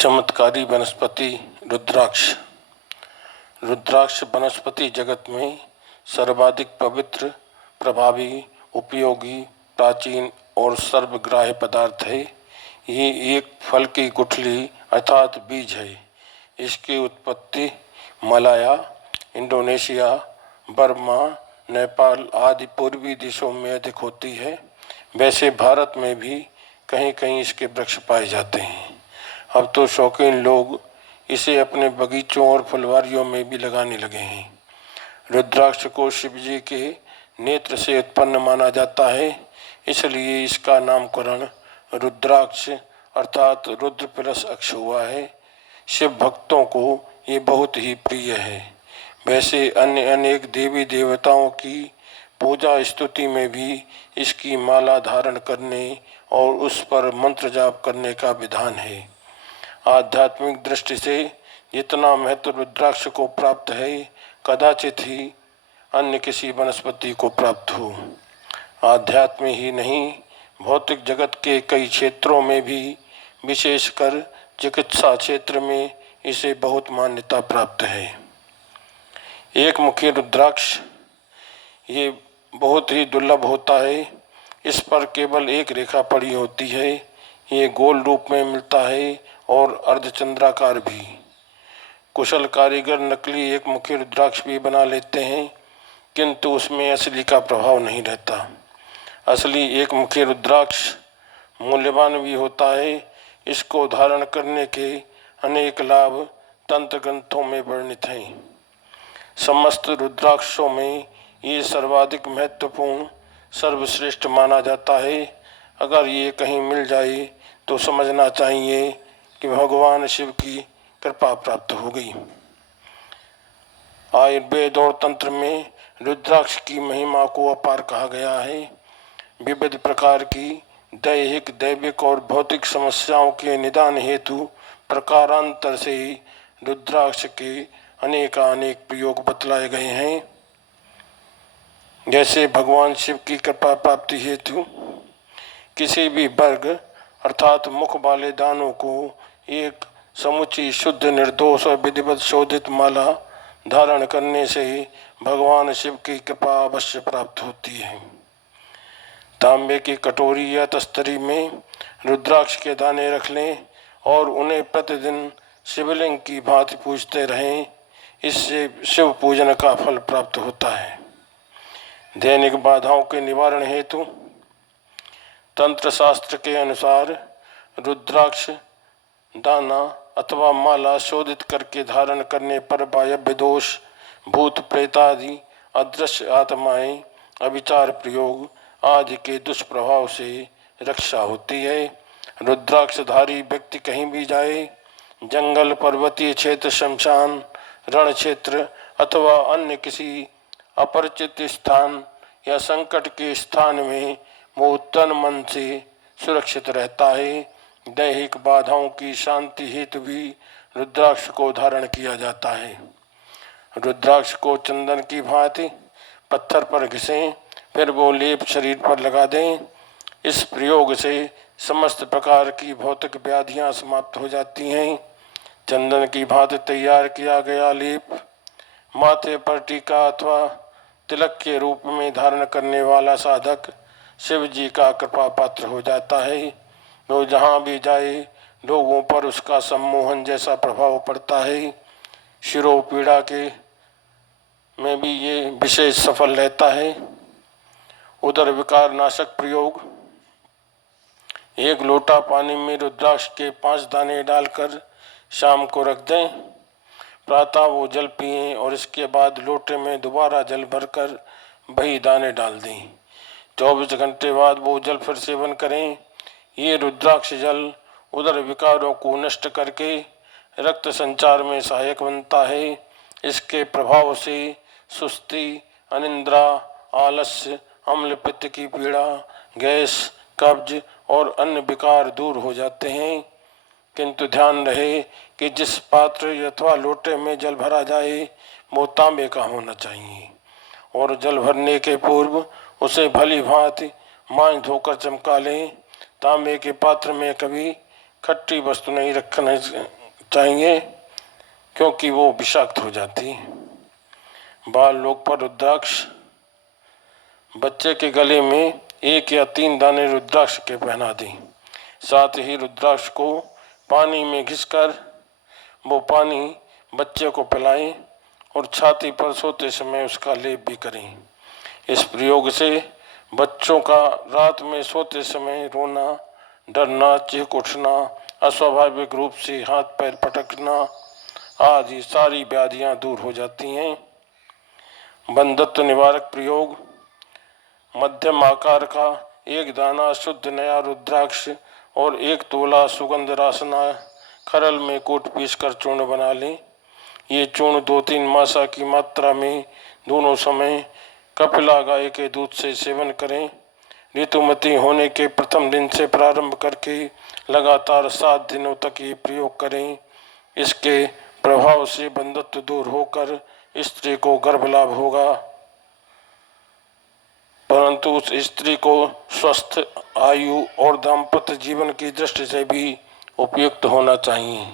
चमत्कारी वनस्पति रुद्राक्ष। रुद्राक्ष वनस्पति जगत में सर्वाधिक पवित्र, प्रभावी, उपयोगी, प्राचीन और सर्वग्राह्य पदार्थ है। ये एक फल की गुठली अर्थात बीज है। इसकी उत्पत्ति मलाया, इंडोनेशिया, बर्मा, नेपाल आदि पूर्वी देशों में अधिक होती है। वैसे भारत में भी कहीं कहीं इसके वृक्ष पाए जाते हैं। अब तो शौकीन लोग इसे अपने बगीचों और फुलवारियों में भी लगाने लगे हैं। रुद्राक्ष को शिव जी के नेत्र से उत्पन्न माना जाता है, इसलिए इसका नामकरण रुद्राक्ष अर्थात रुद्र प्लस अक्ष हुआ है। शिव भक्तों को ये बहुत ही प्रिय है। वैसे अन्य अनेक देवी देवताओं की पूजा स्तुति में भी इसकी माला धारण करने और उस पर मंत्र जाप करने का विधान है। आध्यात्मिक दृष्टि से जितना महत्व रुद्राक्ष को प्राप्त है, कदाचित ही अन्य किसी वनस्पति को प्राप्त हो। आध्यात्म ही नहीं, भौतिक जगत के कई क्षेत्रों में भी, विशेषकर चिकित्सा क्षेत्र में इसे बहुत मान्यता प्राप्त है। एक मुखी रुद्राक्ष ये बहुत ही दुर्लभ होता है। इस पर केवल एक रेखा पड़ी होती है। ये गोल रूप में मिलता है और अर्धचंद्राकार भी। कुशल कारीगर नकली एक मुखी रुद्राक्ष भी बना लेते हैं, किंतु उसमें असली का प्रभाव नहीं रहता। असली एक मुखी रुद्राक्ष मूल्यवान भी होता है। इसको धारण करने के अनेक लाभ तंत्र ग्रंथों में वर्णित हैं। समस्त रुद्राक्षों में ये सर्वाधिक महत्वपूर्ण, सर्वश्रेष्ठ माना जाता है। अगर ये कहीं मिल जाए तो समझना चाहिए कि भगवान शिव की कृपा प्राप्त हो गई। आयुर्वेद और तंत्र में रुद्राक्ष की महिमा को अपार कहा गया है। विविध प्रकार की दैहिक, दैविक और भौतिक समस्याओं के निदान हेतु प्रकारांतर से रुद्राक्ष के अनेकानेक प्रयोग बतलाए गए हैं। जैसे भगवान शिव की कृपा प्राप्ति हेतु किसी भी वर्ग अर्थात मुख वाले दानों को एक समुची शुद्ध निर्दोष और विधिवत शोधित माला धारण करने से भगवान शिव की कृपा अवश्य प्राप्त होती है। तांबे की कटोरी या तस्तरी में रुद्राक्ष के दाने रख लें और उन्हें प्रतिदिन शिवलिंग की भांति पूजते रहें। इससे शिव पूजन का फल प्राप्त होता है। दैनिक बाधाओं के निवारण हेतु तंत्र शास्त्र के अनुसार रुद्राक्ष दाना अथवा माला शोधित करके धारण करने पर वायव्य दोष, भूत प्रेत आदि अदृश्य आत्माएं, अविचार प्रयोग आदि के दुष्प्रभाव से रक्षा होती है। रुद्राक्षधारी व्यक्ति कहीं भी जाए, जंगल, पर्वतीय क्षेत्र, शमशान, रण क्षेत्र अथवा अन्य किसी अपरिचित स्थान या संकट के स्थान में वो तन मन से सुरक्षित रहता है। दैहिक बाधाओं की शांति हेतु भी रुद्राक्ष को धारण किया जाता है। रुद्राक्ष को चंदन की भांति पत्थर पर घिसें, फिर वो लेप शरीर पर लगा दें। इस प्रयोग से समस्त प्रकार की भौतिक व्याधियां समाप्त हो जाती हैं। चंदन की भांति तैयार किया गया लेप माथे पर टीका अथवा तिलक के रूप में धारण करने वाला साधक शिव जी का कृपा पात्र हो जाता है। वो जहाँ भी जाए लोगों पर उसका सम्मोहन जैसा प्रभाव पड़ता है। शिरो पीड़ा के में भी ये विशेष सफल रहता है। उदर विकार नाशक प्रयोग, एक लोटा पानी में रुद्राक्ष के 5 दाने डालकर शाम को रख दें। प्रातः वो जल पिएं और इसके बाद लोटे में दोबारा जल भरकर वही दाने डाल दें। 24 घंटे बाद वो जल फिर सेवन करें। ये रुद्राक्ष जल उदर विकारों को नष्ट करके रक्त संचार में सहायक बनता है। इसके प्रभाव से सुस्ती, अनिद्रा, आलस्य, अम्ल पित्त की पीड़ा, गैस, कब्ज और अन्य विकार दूर हो जाते हैं। किंतु ध्यान रहे कि जिस पात्र अथवा लोटे में जल भरा जाए वो तांबे का होना चाहिए और जल भरने के पूर्व उसे भली भांति मांझ धोकर चमका लें। तांबे के पात्र में कभी खट्टी वस्तु नहीं रखना चाहिए क्योंकि वो विषाक्त हो जाती है। बाल लोक पर रुद्राक्ष। बच्चे के गले में 1 या 3 दाने रुद्राक्ष के पहना दें। साथ ही रुद्राक्ष को पानी में घिसकर वो पानी बच्चे को पिलाएं और छाती पर सोते समय उसका लेप भी करें। इस प्रयोग से बच्चों का रात में सोते समय रोना, डरना, चीख उठना, अस्वाभाविक रूप से हाथ पैर पटकना आदि सारी व्याधियां दूर हो जाती हैं। बंधत्व निवारक प्रयोग। मध्यम आकार का 1 दाना शुद्ध नया रुद्राक्ष और 1 तोला सुगंध रासना खरल में कूट पीसकर चूर्ण बना लें। ये चूर्ण 2-3 मासा की मात्रा में दोनों समय कपिला गाय के दूध से सेवन करें। ऋतुमती होने के प्रथम दिन से प्रारंभ करके लगातार 7 दिनों तक ये प्रयोग करें। इसके प्रभाव से बंधत्व दूर होकर स्त्री को गर्भ लाभ होगा, परंतु उस स्त्री को स्वस्थ आयु और दाम्पत्य जीवन की दृष्टि से भी उपयुक्त होना चाहिए।